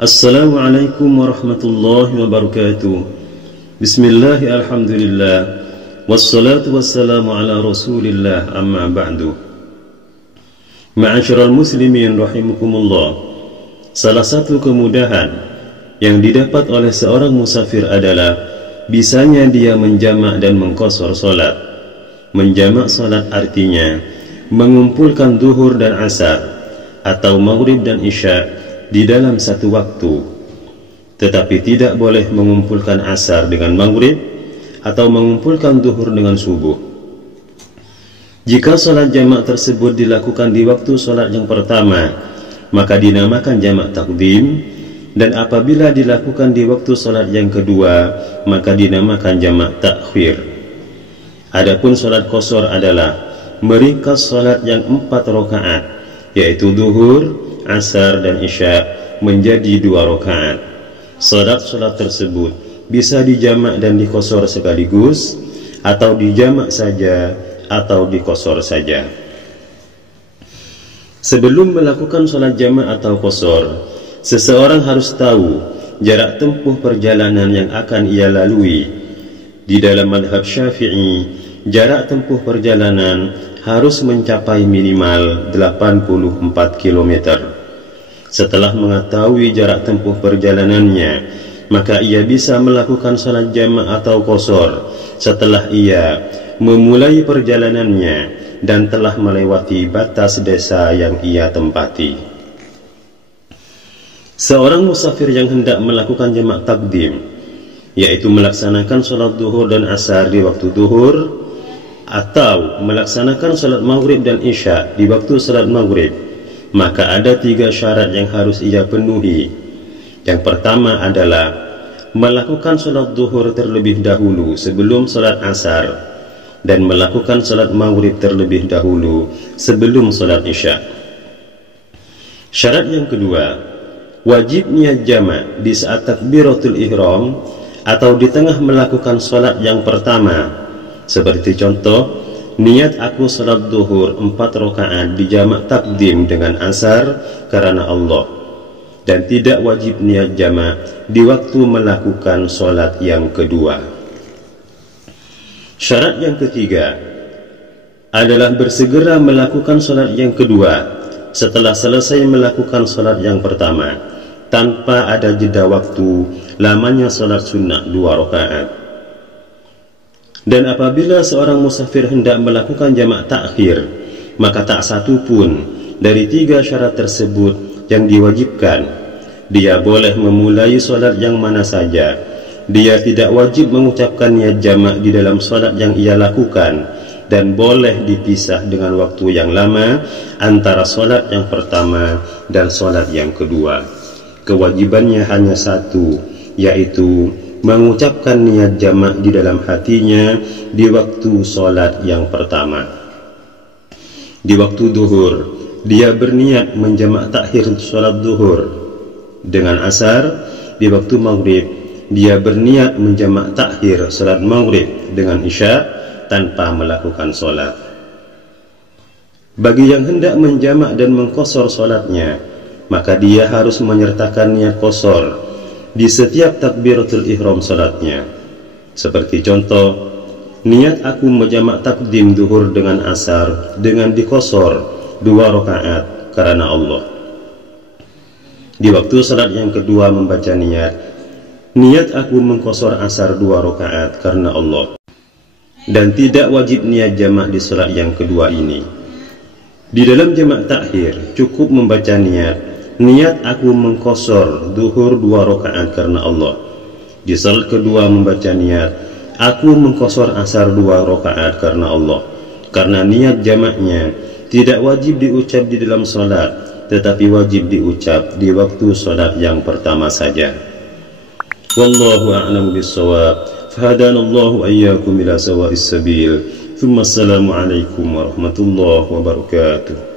Assalamualaikum warahmatullahi wabarakatuh. Bismillah, alhamdulillah, wassalatu wassalamu ala rasulillah, amma ba'du. Ma'asyiral muslimin rahimakumullah. Salah satu kemudahan yang didapat oleh seorang musafir adalah bisanya dia menjamak dan mengqashar salat. Menjamak salat artinya mengumpulkan zuhur dan asar atau maghrib dan isya di dalam satu waktu, tetapi tidak boleh mengumpulkan asar dengan maghrib atau mengumpulkan zuhur dengan subuh. Jika salat jamak tersebut dilakukan di waktu salat yang pertama, maka dinamakan jamak takdim, dan apabila dilakukan di waktu salat yang kedua, maka dinamakan jamak takhir. Adapun salat qashar adalah meringkas salat yang 4 rakaat, yaitu zuhur, asar dan isya menjadi 2 rakaat. Salat tersebut bisa dijamak dan diqashar sekaligus, atau dijamak saja atau diqashar saja. Sebelum melakukan salat jamak atau qashar, seseorang harus tahu jarak tempuh perjalanan yang akan ia lalui. Di dalam mazhab Syafi'i, jarak tempuh perjalanan harus mencapai minimal 84 km. Setelah mengetahui jarak tempuh perjalanannya, maka ia bisa melakukan salat jamak atau qashar setelah ia memulai perjalanannya dan telah melewati batas desa yang ia tempati. Seorang musafir yang hendak melakukan jamak takdim, yaitu melaksanakan salat zuhur dan asar di waktu zuhur, atau melaksanakan salat maghrib dan isya di waktu salat maghrib, maka ada 3 syarat yang harus ia penuhi. Yang pertama adalah melakukan salat zuhur terlebih dahulu sebelum salat asar, dan melakukan salat maghrib terlebih dahulu sebelum salat isya. Syarat yang kedua, wajib niat jamak di saat takbiratul ihram atau di tengah melakukan salat yang pertama. Seperti contoh, niat aku salat zuhur 4 rakaat dijamak takdim dengan asar karena Allah, dan tidak wajib niat jamak di waktu melakukan salat yang kedua. Syarat yang ketiga adalah bersegera melakukan salat yang kedua setelah selesai melakukan salat yang pertama, tanpa ada jeda waktu lamanya salat sunnah 2 rakaat. Dan apabila seorang musafir hendak melakukan jamak takhir, maka tak satu pun dari 3 syarat tersebut yang diwajibkan. Dia boleh memulai salat yang mana saja. Dia tidak wajib mengucapkan niat jamak di dalam salat yang ia lakukan, dan boleh dipisah dengan waktu yang lama antara salat yang pertama dan salat yang kedua. Kewajibannya hanya satu, yaitu mengucapkan niat jamak di dalam hatinya di waktu salat yang pertama. Di waktu zuhur, dia berniat menjamak takhir salat zuhur dengan asar. Di waktu maghrib, dia berniat menjamak takhir salat maghrib dengan isya tanpa melakukan salat. Bagi yang hendak menjamak dan mengqashar salatnya, maka dia harus menyertakan niat qashar di setiap takbiratul ihram salatnya. Seperti contoh, niat aku menjamak takdim zuhur dengan asar dengan diqashar 2 rakaat karena Allah. Di waktu salat yang kedua membaca niat aku mengqashar asar 2 rakaat karena Allah, dan tidak wajib niat jamak di salat yang kedua ini. Di dalam jamak takhir cukup membaca niat aku mengqashar zuhur 2 rakaat karena Allah. Di salat kedua membaca niat aku mengqashar asar 2 rakaat karena Allah, karena niat jamaknya tidak wajib diucap di dalam salat, tetapi wajib diucap di waktu salat yang pertama saja. Wallahu a'lam bissawab. Fahadanallahu ayyakum ila sawa'is sabil. Thumma assalamu alaikum warahmatullahi wabarakatuh.